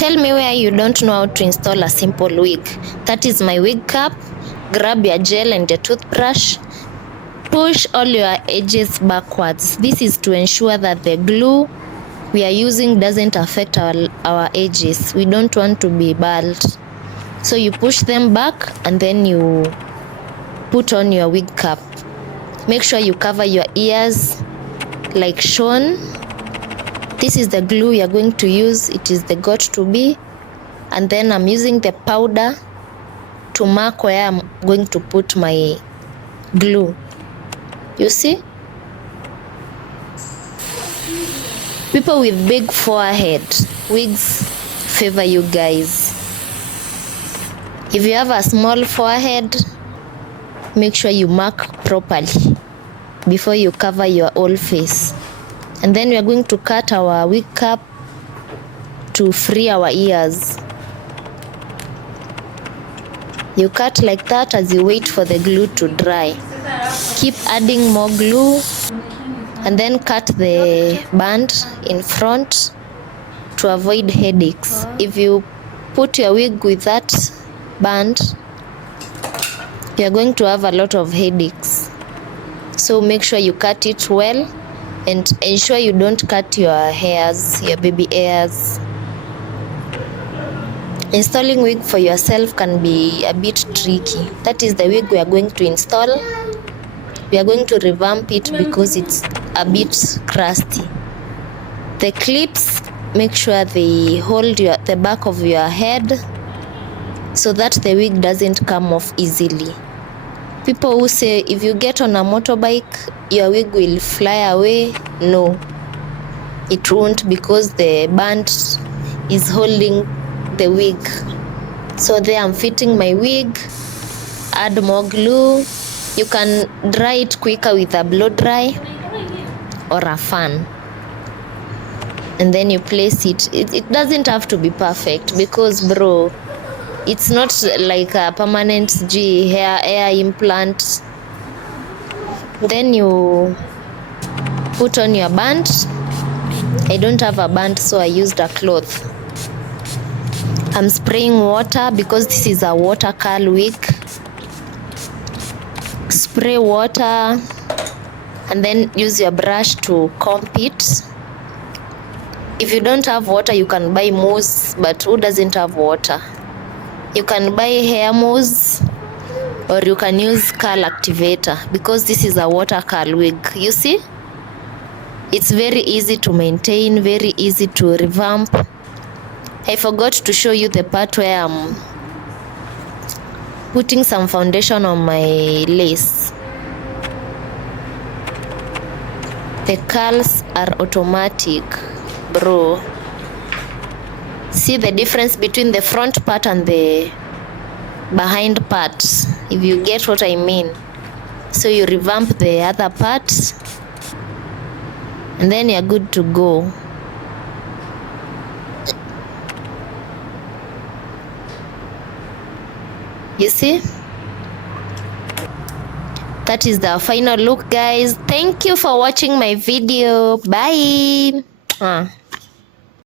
Tell me where you don't know how to install a simple wig. That is my wig cap. Grab your gel and your toothbrush. Push all your edges backwards. This is to ensure that the glue we are using doesn't affect our edges. We don't want to be bald. So you push them back and then you put on your wig cap. Make sure you cover your ears like shown. This is the glue you're going to use. It is the got to be. And then I'm using the powder to mark where I'm going to put my glue. You see? People with big forehead, wigs favor you guys. If you have a small forehead, make sure you mark properly before you cover your whole face. And then we are going to cut our wig cap to free our ears. You cut like that as you wait for the glue to dry. Keep adding more glue and then cut the band in front to avoid headaches. If you put your wig with that band, you are going to have a lot of headaches. So make sure you cut it well and ensure you don't cut your hairs, your baby hairs. Installing wig for yourself can be a bit tricky. That is the wig we are going to install. We are going to revamp it because it's a bit crusty. The clips, make sure they hold the back of your head so that the wig doesn't come off easily. People who say if you get on a motorbike, your wig will fly away. No, it won't, because the band is holding the wig. So there I'm fitting my wig. Add more glue. You can dry it quicker with a blow dry or a fan. And then you place it. It doesn't have to be perfect because, bro, it's not like a permanent hair implant. Then you put on your band. I don't have a band, so I used a cloth. I'm spraying water because this is a water curl wig. Spray water and then use your brush to comb it. If you don't have water, you can buy mousse, but who doesn't have water? You can buy hair mousse or you can use curl activator because this is a water curl wig. You see? It's very easy to maintain, very easy to revamp. I forgot to show you the part where I'm putting some foundation on my lace. The curls are automatic, bro. See the difference between the front part and the behind part, if you get what I mean. So you revamp the other part and then you're good to go. You see? That is the final look, guys. Thank you for watching my video. Bye.